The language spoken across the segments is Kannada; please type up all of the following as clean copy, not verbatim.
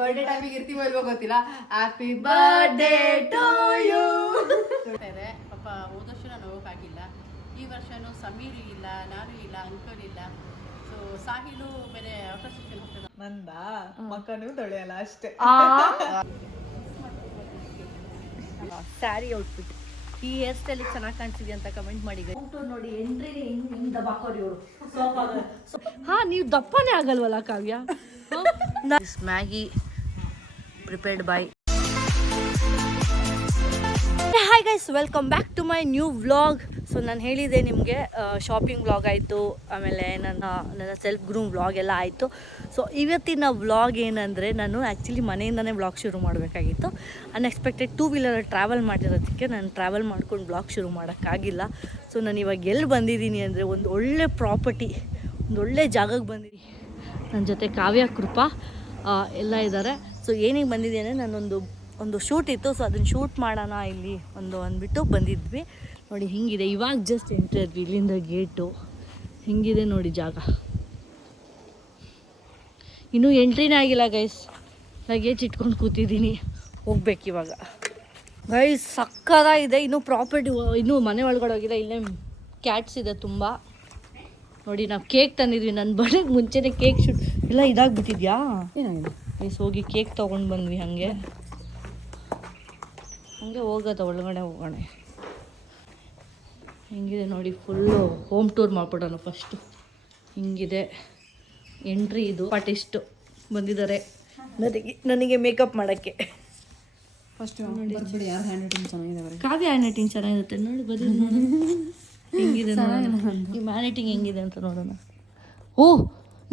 ಬರ್ಡೇ ಟೈಮಿಗೆ ಇರ್ತೀವೋ ಇಲ್ವೋ ಗೊತ್ತಿಲ್ಲ. Happy birthday to you. ಪಾಪ ಹೋದ ವರ್ಷ ನಾನು ಹೋಗೋಕ್ಕಾಗಿಲ್ಲ. ಈ ವರ್ಷನೂ ಸಮೀರು ಇಲ್ಲ, ನಾನು ಇಲ್ಲ, ಅಂಕಲ್ ಇಲ್ಲ. ಸೊ ಸಾಹಿಲು ಬೇರೆ ಔಟ್ ಆಫ್ ಸ್ಟೇಷನ್ ಹೋಗ್ತದೆ. ನಂದ ಮಕ್ಕನೂ ತೊಳೆಯಲ್ಲ ಅಷ್ಟೇ. ಸ್ಯಾರಿ ಔಟ್ಫಿಟ್, ಈ ಹೇರ್ ಸ್ಟೈಲ್ ಚೆನ್ನಾಗಿ ಕಾಣಿಸಿದೆ ಅಂತ ಕಮೆಂಟ್ ಮಾಡಿ. ನೋಡಿ ಎಂಟ್ರಿ ಹಿಂಗ್ ದಬ್ಬಾಕೋರಿ ಇವರು. ಹಾ, ನೀವು ದಪ್ಪನೇ ಆಗಲ್ವಲ್ಲ Kavya. Maggi prepared by. Hi guys, welcome back to my new vlog. So ನಾನು ಹೇಳಿದೆ ನಿಮಗೆ, ಶಾಪಿಂಗ್ ವ್ಲಾಗ್ ಆಯಿತು, ಆಮೇಲೆ ನನ್ನ ಸೆಲ್ಫ್ ಗ್ರೂಮ್ ವ್ಲಾಗ್ ಎಲ್ಲ ಆಯಿತು. ಸೊ ಇವತ್ತಿನ ವ್ಲಾಗ್ ಏನಂದರೆ, ನಾನು ಆ್ಯಕ್ಚುಲಿ ಮನೆಯಿಂದನೇ ವ್ಲಾಗ್ ಶುರು ಮಾಡಬೇಕಾಗಿತ್ತು. ಅನ್ಎಕ್ಸ್ಪೆಕ್ಟೆಡ್ 2 ವೀಲರ್ ಟ್ರಾವೆಲ್ ಮಾಡಿರೋದಕ್ಕೆ ನಾನು ಟ್ರಾವೆಲ್ ಮಾಡ್ಕೊಂಡು ವ್ಲಾಗ್ ಶುರು ಮಾಡೋಕ್ಕಾಗಿಲ್ಲ. ಸೊ ನಾನು ಇವಾಗ ಎಲ್ಲಿ ಬಂದಿದ್ದೀನಿ ಅಂದರೆ, ಒಂದು ಒಳ್ಳೆ ಪ್ರಾಪರ್ಟಿ, ಒಂದು ಒಳ್ಳೆ ಜಾಗಕ್ಕೆ ಬಂದಿದ್ದೀನಿ. ನನ್ನ ಜೊತೆ ಕಾವ್ಯ, ಕೃಪಾ ಎಲ್ಲ ಇದ್ದಾರೆ. ಸೊ ಏನಿಗೆ ಬಂದಿದ್ದೀನಿ ಅಂದರೆ, ನಾನೊಂದು ಶೂಟ್ ಇತ್ತು. ಸೊ ಅದನ್ನು ಶೂಟ್ ಮಾಡೋಣ ಇಲ್ಲಿ ಅಂದ್ಬಿಟ್ಟು ಬಂದಿದ್ವಿ. ನೋಡಿ ಹಿಂಗಿದೆ, ಇವಾಗ ಜಸ್ಟ್ ಎಂಟ್ರಿ ಆದ್ವಿ. ಇಲ್ಲಿಂದ ಗೇಟು ಹಿಂಗಿದೆ ನೋಡಿ ಜಾಗ. ಇನ್ನೂ ಎಂಟ್ರಿನೇ ಆಗಿಲ್ಲ ಗೈಸ್. ಲಗೇಜ್ ಇಟ್ಕೊಂಡು ಕೂತಿದ್ದೀನಿ, ಹೋಗ್ಬೇಕು ಇವಾಗ. ಗೈಸ್ ಸಕ್ಕತ್ತಾಗಿದೆ. ಇನ್ನೂ ಪ್ರಾಪರ್ಟಿ, ಇನ್ನೂ ಮನೆ ಒಳಗಡೆ ಹೋಗಿಲ್ಲ. ಇಲ್ಲೇ ಕ್ಯಾಟ್ಸ್ ಇದೆ ತುಂಬ. ನೋಡಿ, ನಾವು ಕೇಕ್ ತಂದಿದ್ವಿ. ನನ್ನ ಬರ್ಡೇಗೆ ಮುಂಚೆನೇ ಕೇಕ್ ಶೂಟ್ ಎಲ್ಲ ಇದಾಗ್ಬಿಟ್ಟಿದ್ಯಾ. ಗೈಸ್ ಹೋಗಿ ಕೇಕ್ ತೊಗೊಂಡು ಬಂದ್ವಿ. ಹಾಗೆ ಹೋಗೋದ ಒಳಗಡೆ ಹೋಗೋಣ. ಹಿಂಗಿದೆ ನೋಡಿ, ಫುಲ್ಲು ಹೋಮ್ ಟೂರ್ ಮಾಡ್ಬಿಡೋಣ ಫಸ್ಟು. ಹಿಂಗಿದೆ ಎಂಟ್ರಿ. ಇದು ಆರ್ಟಿಸ್ಟು ಬಂದಿದ್ದಾರೆ ನನಗೆ ಮೇಕಪ್ ಮಾಡೋಕ್ಕೆ. ಫಸ್ಟ್ ಬರ್ಬಿಡಿ, ಯಾರು ಹ್ಯಾಂಡ್ ರೈಟಿಂಗ್ ಚೆನ್ನಾಗಿದೆ. ಕಾವ್ಯ ಹ್ಯಾಂಡ್ ರೈಟಿಂಗ್ ಚೆನ್ನಾಗಿರುತ್ತೆ ನೋಡಿ, ಬರೀ ಹೆಂಗಿದೆ ಈ ಮ್ಯಾನಿಟಿಂಗ್ ಹೆಂಗಿದೆ ಅಂತ ನೋಡೋಣ. ಓಹ್,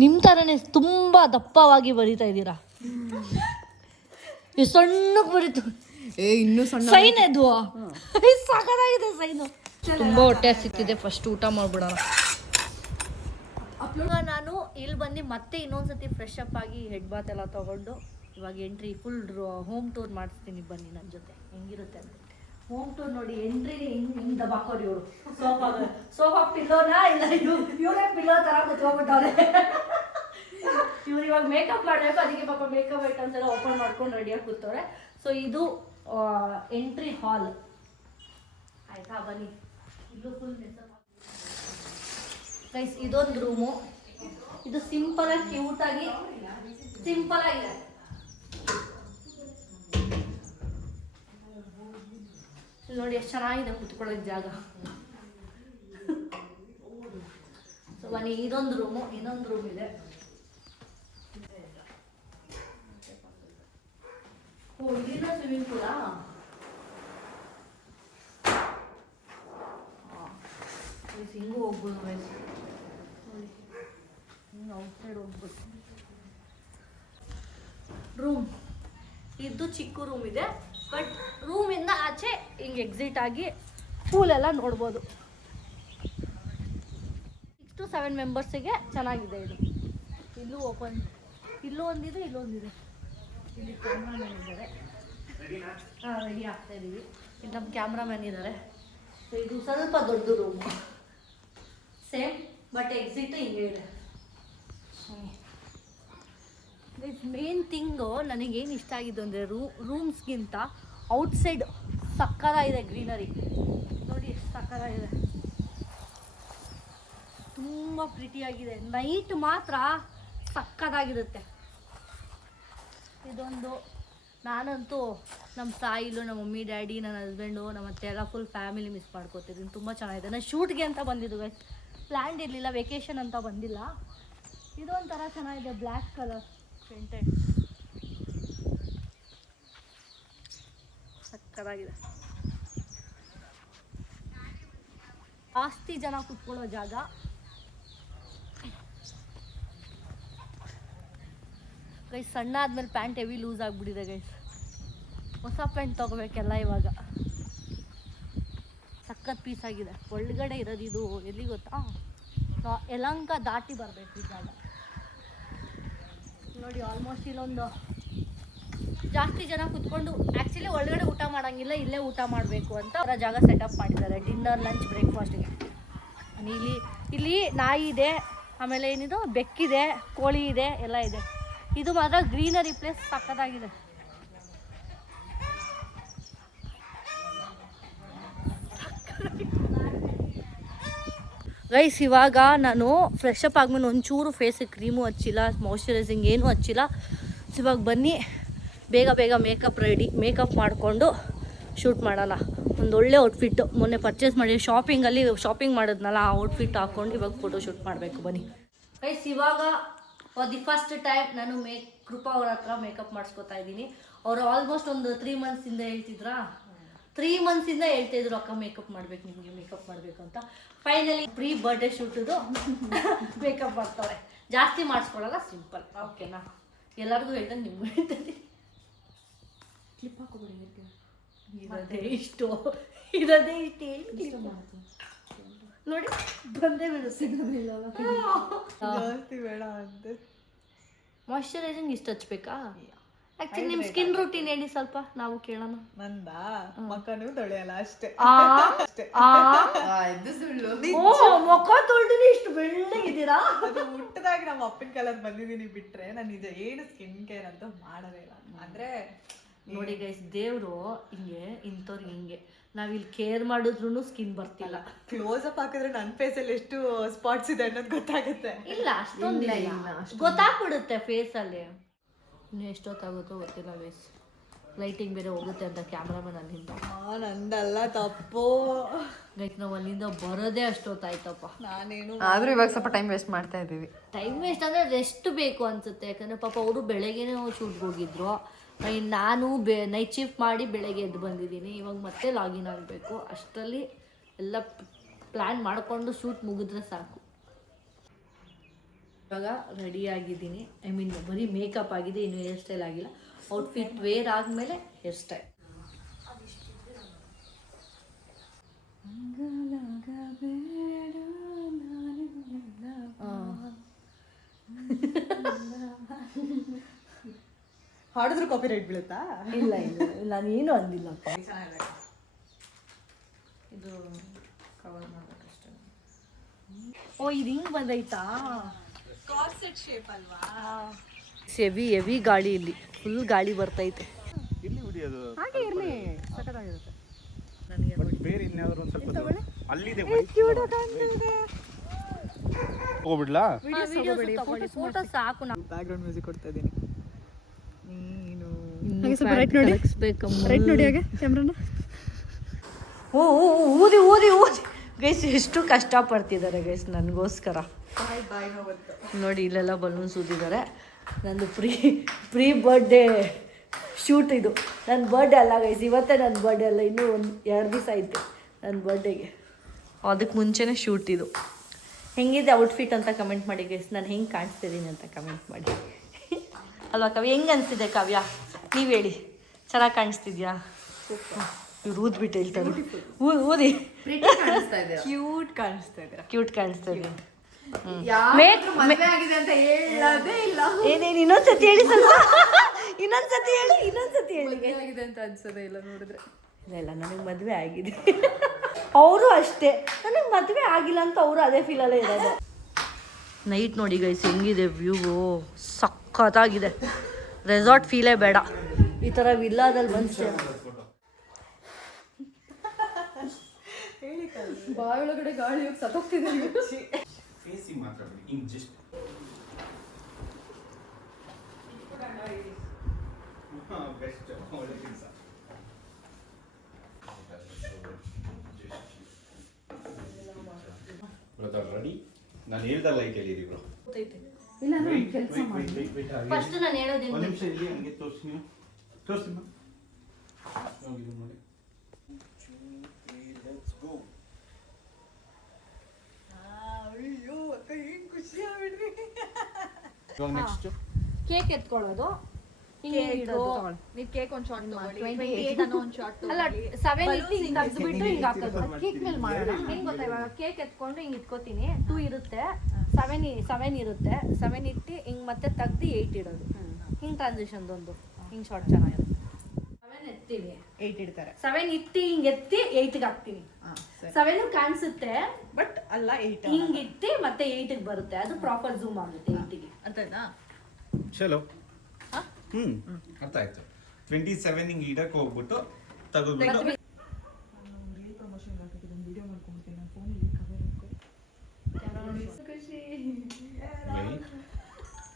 ನಿಮ್ಮ ಥರನೇ ತುಂಬ ದಪ್ಪವಾಗಿ ಬರೀತಾ ಇದ್ದೀರಾ. ಎಷ್ಟು ಸಣ್ಣಕ್ಕೆ ಬರೀತು. ಇನ್ನೂ ಸಣ್ಣ ಸೈನ್ ಅದು ಸಾಕಾಗಿದೆ ಸೈನು. ತುಂಬ ಹೊಟ್ಟೆ ಹಸಿತಿದೆ, ಫಸ್ಟ್ ಊಟ ಮಾಡ್ಬಿಡೋಣ. ನಾನು ಇಲ್ಲಿ ಬಂದು ಮತ್ತೆ ಇನ್ನೊಂದ್ಸತಿ ಫ್ರೆಶ್ ಅಪ್ ಆಗಿ ಹೆಡ್ ಬಾತ್ ಎಲ್ಲ ತೊಗೊಂಡು ಇವಾಗ ಎಂಟ್ರಿ ಫುಲ್ ಹೋಮ್ ಟೂರ್ ಮಾಡಿಸ್ತೀನಿ. ಬನ್ನಿ ನನ್ನ ಜೊತೆ, ಹೆಂಗಿರುತ್ತೆ ಅಂತ. ಹೋಮ್ ಟೂರ್ ನೋಡಿ, ಎಂಟ್ರಿ ಹಿಂಗೆ ದಬ್ಬಾಕೋರಿ ಇವರು. ಸೋಫಾ ಪಿಲ್ಲೋನಾ ಇಲ್ಲ, ಇವರೇ ಪಿಲ್ಲೋ ಥರ ಕುತ್ಕೊಂಡ್ಬಿಟ್ಟವ್ರೆ. ಇವ್ರು ಇವಾಗ ಮೇಕಪ್ ಮಾಡಬೇಕು, ಅದಕ್ಕೆ ಪಾಪ ಮೇಕಪ್ ಐಟಮ್ಸ್ ಎಲ್ಲ ಓಪನ್ ಮಾಡ್ಕೊಂಡು ರೆಡಿಯಾಗಿ ಕೂತವ್ರೆ. ಸೊ ಇದು ಎಂಟ್ರಿ ಹಾಲ್ ಆಯ್ತಾ. ಬನ್ನಿ, ಇದು ಫುಲ್ ಗೈಸ್. ಇದೊಂದು ರೂಮು. ಇದು ಸಿಂಪಲಾಗಿ ಕ್ಯೂಟಾಗಿ ಸಿಂಪಲ್ ಆಗಿದೆ. ನೋಡಿ ಎಷ್ಟು ಚೆನ್ನಾಗಿದೆ ಕುತ್ಕೊಳ್ಳೋಕೆ ಜಾಗ. ಸೊ ಬನ್ನಿ, ಇದೊಂದು ರೂಮು. ಇನ್ನೊಂದು ರೂಮ್ ಇದೆ. ಓ, ಇಲ್ಲಿನ ಸ್ವಿಮ್ಮಿಂಗ್ ಪೂಲಾ? ಹಿಂಗೂ ಹೋಗ್ಬೋದು ಗೈಸ್. ನೋಡಿ, ಹಿಂಗೆ ಔಟ್ಸೈಡ್ ಹೋಗ್ಬೋದು. ರೂಮ್ ಇದು ಚಿಕ್ಕ ರೂಮ್ ಇದೆ, ಬಟ್ ರೂಮಿಂದ ಆಚೆ ಹಿಂಗೆ ಎಕ್ಸಿಟ್ ಆಗಿ ಪೂಲೆಲ್ಲ ನೋಡ್ಬೋದು. 6 to 7 ಮೆಂಬರ್ಸಿಗೆ ಚೆನ್ನಾಗಿದೆ ಇದು. ಇಲ್ಲೂ ಓಪನ್, ಇಲ್ಲೂ ಒಂದಿದೆ, ಇಲ್ಲೊಂದಿದೆ. ಇಲ್ಲಿ ಕ್ಯಾಮ್ರಾಮನ್ ಇದ್ದಾರೆ. ರೆಡಿ ಆಗ್ತಾ ಇದ್ದೀವಿ. ಇಲ್ಲಿ ನಮ್ಮ ಕ್ಯಾಮ್ರಾಮನ್ ಇದ್ದಾರೆ. ಸೊ ಇದು ಸ್ವಲ್ಪ ದೊಡ್ಡ ರೂಮು, ಸೇಮ್ ಬಟ್ ಎಕ್ಸಿಟ್ ಹಿಂಗೆ ಇದೆ. ಮೇನ್ ಥಿಂಗು ನನಗೇನು ಇಷ್ಟ ಆಗಿದ್ದು ಅಂದರೆ, ರೂಮ್ಸ್ಗಿಂತ ಔಟ್ಸೈಡ್ ಸಕ್ಕತ್ತಾಗಿದೆ ಗ್ರೀನರಿ. ನೋಡಿ ಎಷ್ಟು ಸಕ್ಕತ್ತಾಗಿದೆ, ತುಂಬ ಪ್ರಿಟಿಯಾಗಿದೆ. ನೈಟ್ ಮಾತ್ರ ಸಕ್ಕತ್ತಾಗಿರುತ್ತೆ. ಇದೊಂದು, ನಾನಂತೂ ನಮ್ಮ ಸಾಯಿಲು, ನಮ್ಮ ಮಮ್ಮಿ ಡ್ಯಾಡಿ, ನನ್ನ ಹಸ್ಬೆಂಡು, ನಮ್ಮ ಅತ್ತೆ ಎಲ್ಲ ಫುಲ್ ಫ್ಯಾಮಿಲಿ ಮಿಸ್ ಮಾಡ್ಕೋತಿದ್ದೀನಿ. ತುಂಬ ಚೆನ್ನಾಗಿದೆ. ನಾನು ಶೂಟ್ಗೆ ಅಂತ ಬಂದಿದ್ದು ಗೈಸ್, ಪ್ಲ್ಯಾನ್ ಇರಲಿಲ್ಲ, ವೆಕೇಷನ್ ಅಂತ ಬಂದಿಲ್ಲ. ಇದೊಂಥರ ಚೆನ್ನಾಗಿದೆ, ಬ್ಲ್ಯಾಕ್ ಕಲರ್ ಪೇಂಟೆಡ್, ಸಕ್ಕತ್ತಾಗಿದೆ. ಜಾಸ್ತಿ ಜನ ಕುತ್ಕೊಳ್ಳೋ ಜಾಗ. ಗೈಸ್ ಸಣ್ಣ ಆದ್ಮೇಲೆ ಪ್ಯಾಂಟ್ ಹೆವಿ ಲೂಸ್ ಆಗಿಬಿಟ್ಟಿದೆ ಗೈಸ್. ಹೊಸ ಪ್ಯಾಂಟ್ ತೊಗೋಬೇಕೆಲ್ಲ ಇವಾಗ. ಸಖತ್ ಪೀಸ್ ಆಗಿದೆ. ಒಳಗಡೆ ಇರೋದು ಇದು ಎಲ್ಲಿ ಗೊತ್ತಾ, ಯಲಹಂಕ ದಾಟಿ ಬರಬೇಕು ಈ ಜಾಗ. ನೋಡಿ ಆಲ್ಮೋಸ್ಟ್ ಇಲ್ಲೊಂದು ಜಾಸ್ತಿ ಜನ ಕುತ್ಕೊಂಡು, ಆ್ಯಕ್ಚುಲಿ ಒಳಗಡೆ ಊಟ ಮಾಡೋಂಗಿಲ್ಲ, ಇಲ್ಲೇ ಊಟ ಮಾಡಬೇಕು ಅಂತ ಅವರ ಜಾಗ ಸೆಟಪ್ ಮಾಡಿದ್ದಾರೆ. ಡಿನ್ನರ್, ಲಂಚ್, ಬ್ರೇಕ್ಫಾಸ್ಟ್ಗೆ. ಇಲ್ಲಿ ನಾಯಿ ಇದೆ, ಆಮೇಲೆ ಏನಿದು ಬೆಕ್ಕಿದೆ, ಕೋಳಿ ಇದೆ, ಎಲ್ಲ ಇದೆ. ಇದು ಮಾತ್ರ ಗ್ರೀನರಿ ಪ್ಲೇಸ್ ಸಕ್ಕತ್ತಾಗಿದೆ. ಗೈಸ್ ಇವಾಗ ನಾನು ಫ್ರೆಶ್ ಅಪ್ ಆದ್ಮೇಲೆ ಒಂಚೂರು ಫೇಸಿಗೆ ಕ್ರೀಮು ಹಚ್ಚಿಲ್ಲ, ಮಾಯ್ಶ್ಚರೈಸಿಂಗ್ ಏನೂ ಹಚ್ಚಿಲ್ಲ. ಸೊ ಇವಾಗ ಬನ್ನಿ ಬೇಗ ಬೇಗ ಮೇಕಪ್ ಮಾಡಿಕೊಂಡು ಶೂಟ್ ಮಾಡೋಣ. ಒಂದೊಳ್ಳೆ ಔಟ್ಫಿಟ್ಟು ಮೊನ್ನೆ ಪರ್ಚೇಸ್ ಮಾಡಿ ಶಾಪಿಂಗ್ ಮಾಡಿದ್ನಲ್ಲ, ಆ ಔಟ್ಫಿಟ್ ಹಾಕ್ಕೊಂಡು ಇವಾಗ ಫೋಟೋ ಶೂಟ್ ಮಾಡಬೇಕು. ಬನ್ನಿ ಗೈಸ್, ಇವಾಗ ದಿ ಫಸ್ಟ್ ಟೈಮ್ ನಾನು ಕೃಪಾ ಅವ್ರ ಹತ್ರ ಮೇಕಪ್ ಮಾಡಿಸ್ಕೊತಾ ಇದ್ದೀನಿ. ಅವರು ಆಲ್ಮೋಸ್ಟ್ ಒಂದು 3 ಮಂತ್ಸಿಂದ ಹೇಳ್ತಿದ್ರಾ, 3 ಮಂತ್ಸಿಂದ ಹೇಳ್ತಾಯಿದ್ರು ಅಕ್ಕ ಮೇಕಪ್ ಮಾಡ್ಬೇಕು, ನಿಮಗೆ ಮೇಕಪ್ ಮಾಡಬೇಕು ಅಂತ. ಫೈನಲಿ ಪ್ರೀ ಬರ್ಡೇ ಶೂಟದು ಮೇಕಪ್ ಮಾಡ್ತಾರೆ. ಜಾಸ್ತಿ ಮಾಡಿಸ್ಕೊಳ್ಳಲ್ಲ, ಸಿಂಪಲ್. ಓಕೆನಾ? ಎಲ್ಲರಿಗೂ ಹೇಳ್ದಂಗೆ ನಿಮ್ಗೆ ಹೇಳ್ತೀನಿ. ಕ್ಲಿಪ್ ಹಾಕೋಬಿಡಿ. ಇರೋದೇ ಇಷ್ಟು ನೋಡಿ, ಬಂದೇ ಬಿಡುತ್ತೆ. ಜಾಸ್ತಿ ಬೇಡ ಅಂತ. ಮಾಯ್ಶ್ಚರೈಸಿಂಗ್ ಇಷ್ಟು ಹಚ್ಬೇಕಾ? ಆಕ್ಚುಲಿ ನಿಮ್ಮ ಸ್ಕಿನ್ ರೂಟೀನ್ ಹೇಳಿ ಸ್ವಲ್ಪ, ನಾವು ಕೇಳೋಣ. ನಂದ ಮಕ್ಕನೂ ತೊಳೆಯಲ್ಲ ಅಷ್ಟೇ. ಇದು ಸುಳ್ಳು. ಮುಖ ತೊಳ್ದಿನಿ ಇಷ್ಟು ಬೆಳ್ಳಗಿದ್ದೀರಾ? ಅದು ಹುಟ್ಟದಾಗ ನಮ್ಮ ಅಪ್ಪನ ಕಾಲದ ಬಂದಿದ್ದೀನಿ ಬಿಟ್ರೆ ನಾನು ಇದು ಏನು ಸ್ಕಿನ್ ಕೇರ್ ಅಂತ ಮಾಡೋದೇ ಇಲ್ಲ. ಅಂದ್ರೆ ನೋಡಿ ಗೈಸ್, ದೇವ್ರು ಹಿಂಗೆ ಇಂಥವ್ರಿಗೆ ಹಿಂಗೆ ನಾವಿಲ್ಲಿ ಕೇರ್ ಮಾಡಿದ್ರು ಸ್ಕಿನ್ ಬರ್ತಿಲ್ಲ. ಕ್ಲೋಸ್ ಅಪ್ ಹಾಕಿದ್ರೆ ನನ್ನ ಫೇಸಲ್ಲಿ ಎಷ್ಟು ಸ್ಪಾಟ್ಸ್ ಇದೆ ಅನ್ನೋದು ಗೊತ್ತಾಗುತ್ತೆ. ಇಲ್ಲ, ಅಷ್ಟೊಂದಿಲ್ಲ, ಗೊತ್ತಾಗ್ಬಿಡುತ್ತೆ ಫೇಸಲ್ಲಿ. ಇನ್ನು ಎಷ್ಟೊತ್ತಾಗುತ್ತೋ ಗೊತ್ತಿಲ್ಲ ಗೈಸ್. ಲೈಟಿಂಗ್ ಬೇರೆ ಹೋಗುತ್ತೆ ಅಂತ ಕ್ಯಾಮ್ರಾಮನ್ ಅಲ್ಲಿಂದ. ನಂದಲ್ಲ ತಪ್ಪು ಗೈಸ್, ನಾವು ಅಲ್ಲಿಂದ ಬರೋದೇ ಅಷ್ಟೊತ್ತಾಯ್ತಪ್ಪ. ನಾನೇನು ಆದ್ರೂ ಇವಾಗ ಸ್ವಲ್ಪ ಟೈಮ್ ವೇಸ್ಟ್ ಮಾಡ್ತಾ ಇದೀವಿ. ಟೈಮ್ ವೇಸ್ಟ್ ಅಂದರೆ ರೆಸ್ಟ್ ಬೇಕು ಅನ್ಸುತ್ತೆ. ಯಾಕಂದರೆ ಪಾಪ ಅವರು ಬೆಳಗ್ಗೆನೇ ಶೂಟ್ಗೆ ಹೋಗಿದ್ರು, ನಾನು ನೈಟ್ ಶಿಫ್ಟ್ ಮಾಡಿ ಬೆಳಗ್ಗೆ ಎದ್ದು ಬಂದಿದ್ದೀನಿ. ಇವಾಗ ಮತ್ತೆ ಲಾಗಿನ್ ಆಗಬೇಕು. ಅಷ್ಟರಲ್ಲಿ ಎಲ್ಲ ಪ್ಲ್ಯಾನ್ ಮಾಡಿಕೊಂಡು ಶೂಟ್ ಮುಗಿದ್ರೆ ಸಾಕು. ಇವಾಗ ರೆಡಿ ಆಗಿದ್ದೀನಿ. ಬರೀ ಮೇಕಪ್ ಆಗಿದೆ, ಇನ್ನು ಹೇರ್ ಸ್ಟೈಲ್ ಆಗಿಲ್ಲ. ಔಟ್ಫಿಟ್ ವೇರ್ ಆದಮೇಲೆ ಹೇರ್ ಸ್ಟೈಲ್. ಹಾಡಿದ್ರು ಕಾಪಿ ರೈಟ್ ಬೀಳುತ್ತಾ? ಇಲ್ಲ ಇಲ್ಲ ಇಲ್ಲ, ನೀನು ಅಂದಿಲ್ಲಪ್ಪ. ಇದು ಕವರ್ ಮಾಡಬೇಕಷ್ಟೇ. ಓ, ಇದು ಹಿಂಗೆ ಬಂದೈತಾ? ಕಾರ್ಸೆಟ್ ಶೇಪ್ ಅಲ್ವಾ? ಹೆವಿ ಗಾಳಿ, ಇಲ್ಲಿ ಫುಲ್ ಗಾಳಿ ಬರ್ತೈತೆ. ಹಾಗೆ ಇರಲಿ, ಸಖತ್ತಾಗಿರುತ್ತೆ. ನನಗೆ ಬೇರೆ ಇನ್ಯಾವ್ದಾದ್ರು ಒಂದು ಸ್ವಲ್ಪ ಅಲ್ಲಿದೆ ಹೋಗ್ಬಿಡ್ಲಾ? ಫೋಟೋ ಸಾಕು. ನಾವು ಬ್ಯಾಕ್ ಗ್ರೌಂಡ್ ಮ್ಯೂಸಿಕ್ ಕೊಡ್ತಾ ಇದ್ದೀನಿ. ನೀನು ಊದಿ ಊದಿ ಊದಿ ಗೈಸ್, ಎಷ್ಟು ಕಷ್ಟಪಡ್ತಿದ್ದಾರೆ ಗೈಸ್ ನನಗೋಸ್ಕರ. ನೋಡಿ, ಇಲ್ಲೆಲ್ಲ ಬಲೂನ್ಸ್ ಊದಿದ್ದಾರೆ. ನಂದು ಪ್ರೀ ಬರ್ಡೇ ಶೂಟ್ ಇದು. ನನ್ನ ಬರ್ಡೇ ಅಲ್ಲ ಗೈಸ್, ಇವತ್ತೇ ನನ್ನ ಬರ್ಡೇ ಅಲ್ಲ, ಇನ್ನೂ 2 ದಿವಸ ಐತೆ ನನ್ನ ಬರ್ಡೇಗೆ. ಅದಕ್ಕೆ ಮುಂಚೆನೇ ಶೂಟ್ ಇದು. ಹೆಂಗಿದೆ ಔಟ್ಫಿಟ್ ಅಂತ ಕಮೆಂಟ್ ಮಾಡಿ ಗೈಸ್. ನಾನು ಹೆಂಗೆ ಕಾಣಿಸ್ತಿದ್ದೀನಿ ಅಂತ ಕಮೆಂಟ್ ಮಾಡಿ ಅಲ್ವಾ ಕಾವ್ಯ? ಹೆಂಗೆ ಅನಿಸ್ತಿದೆ ಕಾವ್ಯ? ನೀವು ಹೇಳಿ, ಚೆನ್ನಾಗಿ ಕಾಣಿಸ್ತಿದ್ಯಾ? ಇವ್ರು ಊದ್ಬಿಟ್ಟು ಹೇಳ್ತಾರೆ, ಊದಿ. ಕ್ಯೂಟ್ ಕಾಣಿಸ್ತಾ ಇದ್ದೀರಾ. ಕ್ಯೂಟ್ ಕಾಣಿಸ್ತಾ ಇದೆ. ಮದುವೆ ಆಗಿದೆ ಅಂತ ಹೇಳೋದೇ ಇಲ್ಲ. ಏನೇನು ಇನ್ನೊಂದ್ಸತಿ ಹೇಳಿ ಸ್ವಲ್ಪ, ಇನ್ನೊಂದ್ಸತಿ ಹೇಳಿ ಆಗಿದೆ ಅಂತ ಅನ್ಸೋದೇ ಇಲ್ಲ ನೋಡಿದ್ರೆ. ಇಲ್ಲ, ನನಗೆ ಮದುವೆ ಆಗಿದೆ. ಅವರು ಅಷ್ಟೇ, ನನಗೆ ಮದುವೆ ಆಗಿಲ್ಲ ಅಂತ ಅವರು ಅದೇ ಫೀಲಲ್ಲೇ ಇರೋದು. ನೈಟ್ ನೋಡಿ ಗೈಸ್ ಹೆಂಗಿದೆ ವ್ಯೂ, ಸಖತ್ತಾಗಿದೆ. ರೆಸಾರ್ಟ್ ಫೀಲೇ ಬೇಡ, ಈ ಥರ ವಿಲ್ಲಾದಲ್ಲಿ ಬಂದು ಬಾಯಿ ಒಳಗಡೆ ಗಾಳಿ ಹೋಗಿ ಸತ್ತೋಗ್ತಿದೆ. ಫೇಸಿಂಗ್ ಮಾತ್ರ ಬಿಡಿ, ಹಿಂಗ್ ಜಸ್ಟ್ ಬೆಸ್ಟ್ ಒಳ್ಳೆ ಕೆಲಸ. ರೆಡಿ? ನಾನು ಹೇಳ್ದ ಲೈಟ್ ಎಲ್ಲಿರಿ ಬ್ರೋ? ಇಲ್ಲ, ನಾನು ಕೆಲಸ ಮಾಡಿ. ಫಸ್ಟ್ ನಾನು ಹೇಳೋದೇನು, ಒಂದು ನಿಮಿಷ ಇಲ್ಲಿ ಹಂಗೆ ತೋರಿಸಿ, ನೀವು ತೋರಿಸಿ ಹೋಗಿದ್ದು ನೋಡಿ. ಅಯ್ಯೋ ಅಕ್ಕ, ಏನ್ ಖುಷಿ ಆಗ್ಬಿಡ್ರಿ. ಇವಾಗ ನೆಕ್ಸ್ಟ್ ಕೇಕ್ ಎತ್ಕೊಳ್ಳೋದು. ನೀವು ಕೇಕ್ ಒಂದು ಶಾರ್ಟ್ ತಗೊಳ್ಳಿ. ಅಲ್ಲ, 7 ಇಟ್ಟು ಹಿಂಗೆ ತೆಗೆದ್ಬಿಟ್ಟು ಹಿಂಗೆ ಹಾಕೋದು. ಕೇಕ್ ಮೇಲೆ ಮಾಡೋಣ. ಹೆಂಗೆ ಗೊತ್ತಾ, ಇವಾಗ ಕೇಕ್ ಎತ್ಕೊಂಡು ಹಿಂಗೆ ಇಟ್ಕೋತೀನಿ. 2 ಇರುತ್ತೆ, 7 ಇರುತ್ತೆ. 7 ಇಟ್ಟು ಹಿಂಗೆ ಮತ್ತೆ ತೆಗ್ದು 8 ಇಡೋದು. ಹಿಂಗೆ ಟ್ರಾನ್ಸಿಷನ್ ಒಂದು ಹಿಂಗೆ ಶಾರ್ಟ್ ಚೆನ್ನಾಗಿರುತ್ತೆ. 7 ಎತ್ತೀನಿ, 8 ಇಡ್ತಾರೆ. 7 ಇಟ್ಟು ಹಿಂಗೆ ಎತ್ತಿ 8ಗೆ ಹಾಕ್ತೀನಿ. 7 ಕಾಣಿಸುತ್ತೆ, ಬಟ್ ಅಲ್ಲ 8 ಹಿಂಗೆ ಇಟ್ಟು ಮತ್ತೆ 8ಗೆ ಬರುತ್ತೆ. ಅದು ಪ್ರಾಪರ್ ಝೂಮ್ ಆಗುತ್ತೆ 8ಗೆ ಅಂತನಾ? ಚಲೋ ಅರ್ಥ ಆಯ್ತು. 27 ಹಿಂಗೆ ಇಡಕ್ಕೆ ಹೋಗ್ಬಿಟ್ಟು ತೆಗೆದ್ಬಿಟ್ಟು ರೀಲ್ ಪ್ರಮೋಷನ್ ಹಾಕಿದ್ದೀನಿ, ವಿಡಿಯೋ ಮಾಡ್ಕೊಂಡ್ಬಿಡ್ತೀನಿ ನನ್ನ ಫೋನಲ್ಲಿ ಕವರ್ ಹಾಕೋ.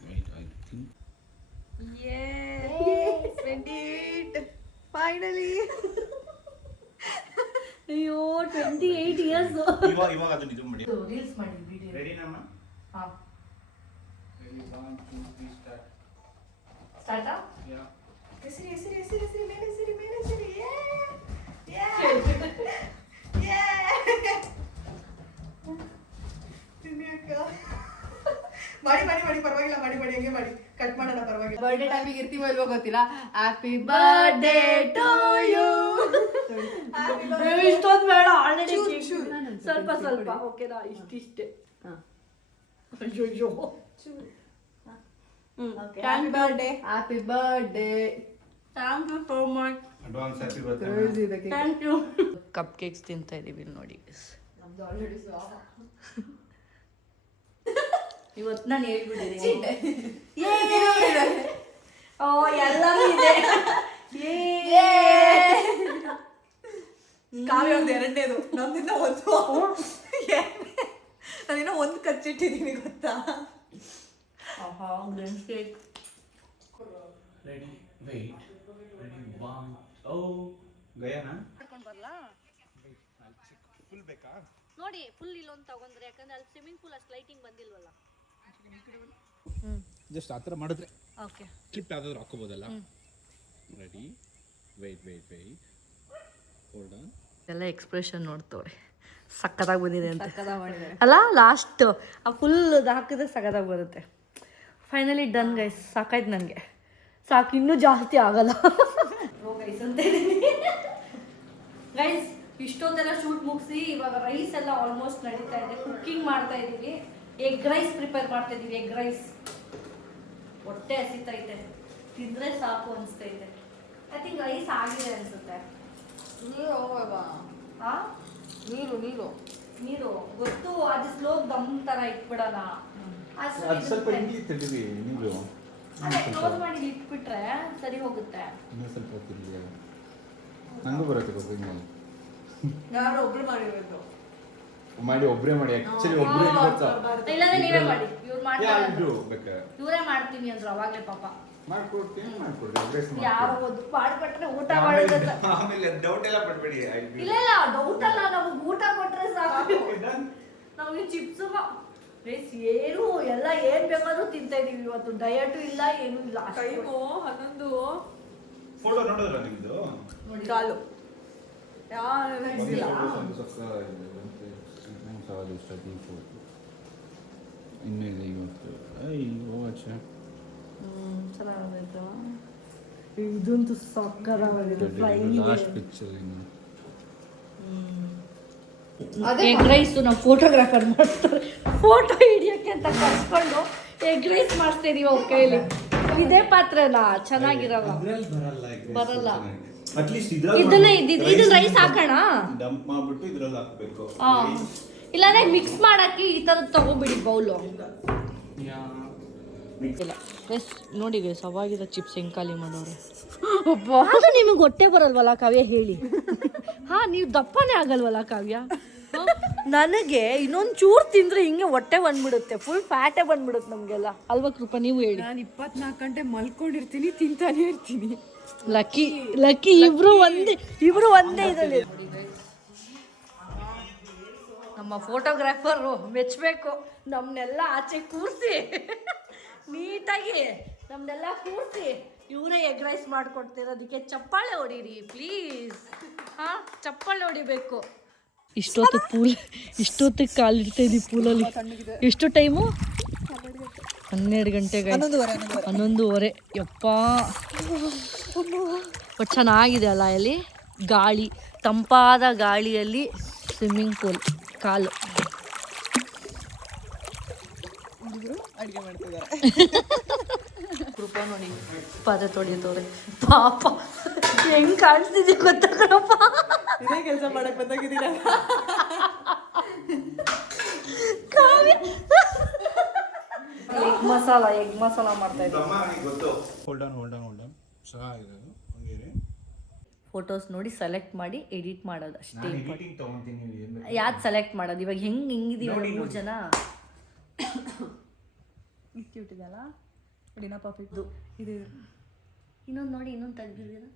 wait, I think ಫೈನಲಿ ಅಯ್ಯೋ 28 ಇಯರ್ಸ್ ಇವಾಗ ಅದನ್ನ ಇದು ಮಾಡಿ ರೀಲ್ಸ್ ಮಾಡಿ ವಿಡಿಯೋ. ರೆಡಿ ನಮ್ಮ ಹಾ ರೆಡಿ 1 2 3 ಸ್ಟಾರ್ಟ್. ಸ್ಟಾರ್ಟ್ ಯಾ ಹೆಸರಿ ಮೇಲೆ ಹೆಸರಿ ಮಾಡಿ ಪರವಾಗಿಲ್ಲ, ಮಾಡಿ ಹಂಗೆ ಮಾಡಿ, ಕಟ್ ಮಾಡೋಣ ಪರವಾಗಿಲ್ಲ. ಬರ್ಡೇ ಟೈಮಿಗೆ ಇರ್ತೀವೋ ಇಲ್ವೋ ಗೊತ್ತಿಲ್ಲ. Happy birthday to you. ಇಷ್ಟೊಂದು ಬೇಡ, ಆಲ್ರೆಡಿ ಚೂರು. ಸ್ವಲ್ಪ ಸ್ವಲ್ಪ ಓಕೆನಾ, ಇಷ್ಟಿಷ್ಟೇ. ಅಯ್ಯೋ happy birthday. Happy birthday. Thank you so much. Advance happy birthday. Thank you. Cupcakes ತಿಂತಾ ಇದೀವಿ ನೋಡಿ. ನಮ್ದು ಆಲ್ರೆಡಿ ಇವತ್ತು ನಾನು ಹೇಳ್ಬಿಟ್ಟಿದ್ದೀನಿ. ಓ ಎಲ್ಲರೂ ಇದೆ. ಕಾವ್ಯ ಅವ್ರದ್ದು ಎರಡನೇದು, ನಮ್ದಿನ್ನ ಒಂದು. ನಾನಿನ್ನ ಒಂದು ಕಚ್ಚಿಟ್ಟಿದ್ದೀನಿ ಗೊತ್ತಾ. Cake ready wait ready 1 oh ಗಯಾನ ಫುಲ್ ಬೇಕಾ ನೋಡಿ, ಫುಲ್ ಇಲ್ಲೊಂದು ತಗೊಂಡ್ರೆ, ಯಾಕಂದ್ರೆ ಅಲ್ಲಿ ಸ್ವಿಮ್ಮಿಂಗ್ ಪೂಲ್ ಅಷ್ಟು ಲೈಟಿಂಗ್ ಬಂದಿಲ್ವಲ್ಲ. ಜಸ್ಟ್ ಆ ಥರ ಮಾಡಿದ್ರೆ ಓಕೆ ಕ್ಲಿಪ್ ಯಾವ್ದಾದ್ರು ಹಾಕೋಬೋದಲ್ಲ. Ready wait hold on. ಎಲ್ಲ ಎಕ್ಸ್ಪ್ರೆಷನ್ ನೋಡ್ತವ್ರೆ, ಸಕ್ಕತ್ತಾಗಿ ಬಂದಿದೆ ಅಂತ ಮಾಡಿದ್ದಾರೆ. ಅಲ್ಲ. ಲಾಸ್ಟ್ ಆ ಫುಲ್ ಹಾಕಿದ್ರೆ ಸಕ್ಕತ್ತಾಗಿ ಬರುತ್ತೆ. ಫೈನಲಿ ಡನ್ ಗೈಸ್, ಸಾಕಾಯ್ತು ನನಗೆ. ಸಾಕು, ಇನ್ನೂ ಜಾಸ್ತಿ ಆಗಲ್ಲ. ಗೈಸ್ ಅಂತ ಗೈಸ್, ಇಷ್ಟೊತ್ತೆಲ್ಲ ಶೂಟ್ ಮುಗಿಸಿ ಇವಾಗ ರೈಸ್ ಎಲ್ಲ ಆಲ್ಮೋಸ್ಟ್ ನಡೀತಾ ಇದೆ. ಕುಕ್ಕಿಂಗ್ ಮಾಡ್ತಾ ಇದ್ದೀವಿ. ಎಗ್ ರೈಸ್ ಪ್ರಿಪೇರ್ ಮಾಡ್ತಾ ಇದ್ದೀವಿ. ಎಗ್ ರೈಸ್ ಹೊಟ್ಟೆ ಹಸಿತೈತೆ, ತಿಂದರೆ ಸಾಕು ಅನಿಸ್ತೈತೆ. ಐ ಥಿಂಕ್ ರೈಸ್ ಆಗಿದೆ ಅನಿಸುತ್ತೆ. ನೀರು ಗೊತ್ತು, ಅದು ಸ್ಲೋ ದಮ್ ಥರ ಇಟ್ಬಿಡೋಣ. ಅದು ಸ್ವಲ್ಪ ಇಂಗ್ಲಿ ತಡೀರಿ ನೀವು. ಕ್ಲೋಸ್ ಮಾಡಿ ಇಟ್ಬಿಟ್ರೆ ಸರಿ ಹೋಗುತ್ತೆ. ಇನ್ನೂ ಸ್ವಲ್ಪ ಹೊತ್ತಿಲ್ಲ, ನನಗೂ ಬರುತ್ತೆ ಕುಕಿಂಗ್ ಮಾಡಿ. ಯಾರು ಒಬ್ರು ಮಾಡಿರೋದು ಮಾಡಿ ಒಬ್ಬರೇ ಮಾಡಿ, ಆ್ಯಕ್ಚುಲಿ ಒಬ್ಬರೇ ಗೊತ್ತಾ. ಇಲ್ಲಾಂದ್ರೆ ನೀವೇ ಮಾಡಿ, ಇವ್ರು ಮಾಡ್ತಾರೆ. ಬೇಕಾರೆ ಇವರೇ ಮಾಡ್ತೀನಿ ಅಂದ್ರು ಅವಾಗಲೇ ಪಾಪ. ಮಾಡ್ಕೊಡ್ತೀನಿ ಯಾರೋ ಒಂದು ಮಾಡ್ಕೊಟ್ರೆ ಊಟ ಮಾಡಿದ್ರೆ ಆಮೇಲೆ ಡೌಟ್ ಎಲ್ಲ ಪಡ್ಬೇಡಿ. ಇಲ್ಲ ಡೌಟ್ ಅಲ್ಲ, ನಮಗೆ ಊಟ ಕೊಟ್ರೆ ಸಾಕು. ನಮಗೆ ಚಿಪ್ಸು ಏನು ಎಲ್ಲ ಏನ್ ಬೇಕಾದ್ರೂ ತಿಂತಾ ಇದೀವಿ ಇವತ್ತು. ಡಯಟು ಇಲ್ಲ, ಏನೂ ಇಲ್ಲ. ಟೈಮು 11. ಫೋಟೋ ನೋಡಿದ್ರ ನಿಮ್ದು ಕಾಲು ಇನ್ನೇನು ಇವತ್ತು ಚೆನ್ನಾಗಿತ್ತು. ಇದಂತೂ ಸಕ್ಕತ್ತಾಗಿದೆ. ಲಾಸ್ಟ್ ಪಿಕ್ಚರ್ ಎಗ್ ರೈಸ್ ನಾವು ಫೋಟೋಗ್ರಾಫರ್ ಮಾಡ್ತಾರೆ, ಫೋಟೋ ಹಿಡಿಯೋಕ್ಕೆ ಅಂತ ಕರ್ಸ್ಕೊಂಡು ಎಗ್ ರೈಸ್ ಮಾಡಿಸ್ತಾ ಇದೀವಿ ಅವ್ರ ಕೈಲಿ. ಇದೇ ಪಾತ್ರೆನಾ ಚೆನ್ನಾಗಿರಲ್ಲ, ಬರಲ್ಲ. ಅಟ್ಲೀಸ್ಟ್ ಇದನ್ನ ಇದನ್ನ ರೈಸ್ ಹಾಕೋಣ, ಡಂಪ್ ಮಾಡ್ಬಿಟ್ಟು ಇದ್ರಲ್ಲಿ ಹಾಕಬೇಕು. ಇಲ್ಲಾಂದ್ರೆ ಮಿಕ್ಸ್ ಮಾಡಕ್ಕೆ ಈ ಥರದ್ದು ತಗೋಬಿಡಿ ಬೌಲು. ಇಲ್ಲ ಎಸ್ ನೋಡಿ ಗೈಸ್, ಅವಾಗಿರೋ ಚಿಪ್ಸ್ ಹೆಂಗೆ ಖಾಲಿ ಮಾಡೋರೆ. ಅದು ನಿಮಗೆ ಹೊಟ್ಟೆ ಬರಲ್ವಲ್ಲ ಕಾವ್ಯ ಹೇಳಿ. ಹಾ, ನೀವು ದಪ್ಪನೇ ಆಗಲ್ವಲ್ಲ ಕಾವ್ಯ. ನನಗೆ ಇನ್ನೊಂದು ಚೂರು ತಿಂದ್ರೆ ಹಿಂಗೆ ಹೊಟ್ಟೆ ಬಂದ್ಬಿಡುತ್ತೆ, ಫುಲ್ ಫ್ಯಾಟೇ ಬಂದ್ಬಿಡುತ್ತೆ ನಮಗೆಲ್ಲ ಅಲ್ವಾ ಕೃಪಾ? ನೀವು ಹೇಳಿ. ನಾನು 24 ಗಂಟೆ ಮಲ್ಕೊಂಡಿರ್ತೀನಿ, ತಿಂತಾನೆ ಇರ್ತೀನಿ. ಲಕ್ಕಿ ಇಬ್ರು ಒಂದೇ ಇದರಲ್ಲಿ. ನಮ್ಮ ಫೋಟೋಗ್ರಾಫರು ಮೆಚ್ಚಬೇಕು, ನಮ್ಮನ್ನೆಲ್ಲ ಆಚೆ ಕೂರಿಸಿ ನೀಟಾಗಿ ನಮ್ಮನ್ನೆಲ್ಲ ಕೂರಿಸಿ ಇವರೇ ಎಗ್ ರೈಸ್ ಮಾಡಿಕೊಡ್ತಿರೋದಕ್ಕೆ ಚಪ್ಪಾಳೆ ಹೊಡೀರಿ ಪ್ಲೀಸ್. ಹಾಂ, ಚಪ್ಪಾಳೆ ಹೊಡಿಬೇಕು. ಇಷ್ಟೊತ್ತಿಗೆ ಕಾಲಿಡ್ತಾ ಇದ್ದೀವಿ ಪೂಲಲ್ಲಿ. ಎಷ್ಟು ಟೈಮು? 12 ಗಂಟೆಗೆ, 11:30. ಯಪ್ಪ, ಚೆನ್ನಾಗಿದೆ ಅಲ್ಲ ಇಲ್ಲಿ ಗಾಳಿ, ತಂಪಾದ ಗಾಳಿಯಲ್ಲಿ ಸ್ವಿಮ್ಮಿಂಗ್ ಪೂಲ್. ಕಾಲು ಅಡುಗೆ ಮಾಡ್ತಿದ್ದಾರೆ. ಕೃಪಾ ನೋಡಿ ಪಾತ್ರೆ ತೊಳಿತವ್ರೆ ಪಾಪ, ಹೆಂಗ್ ಕಾಣಿಸ್ತಿದ್ವಿ ಗೊತ್ತಾ ಕಣಪ್ಪ? ಇದೇ ಕೆಲಸ ಮಾಡಕ್ ಬಂದಾಗಿದ್ದೀರ. ಎಗ್ ಮಸಾಲ ಮಾಡ್ತಾ ಇದ್ದೀನಿ. ತಮ್ಮ ನನಗೆ ಗೊತ್ತು. ಹೋಲ್ಡ್ ಆನ್ ಚೆನ್ನಾಗಿದೆ ಅದು. ಹಂಗೇನೆ ಫೋಟೋಸ್ ನೋಡಿ ಸೆಲೆಕ್ಟ್ ಮಾಡಿ ಎಡಿಟ್ ಮಾಡೋದು ಅಷ್ಟೇ. ನಾನು ಎಡಿಟಿಂಗ್ ತಗೊಂತೀನಿ. ಯಾವ್ದು ಸೆಲೆಕ್ಟ್ ಮಾಡೋದು ಇವಾಗ ಹೆಂಗಿದೀವಿ ನೋಡಿ, 3 ಜನ. ಕ್ಯೂಟ್ ಇದೆಯಲ್ಲ ಡಿನಾ ಪರ್ಫೆಕ್ಟ್. ಇದು ಇನ್ನೊಂದು ನೋಡಿ, ಇನ್ನೊಂದು ತೆಗ್ದಿದ್ದೀರಾ?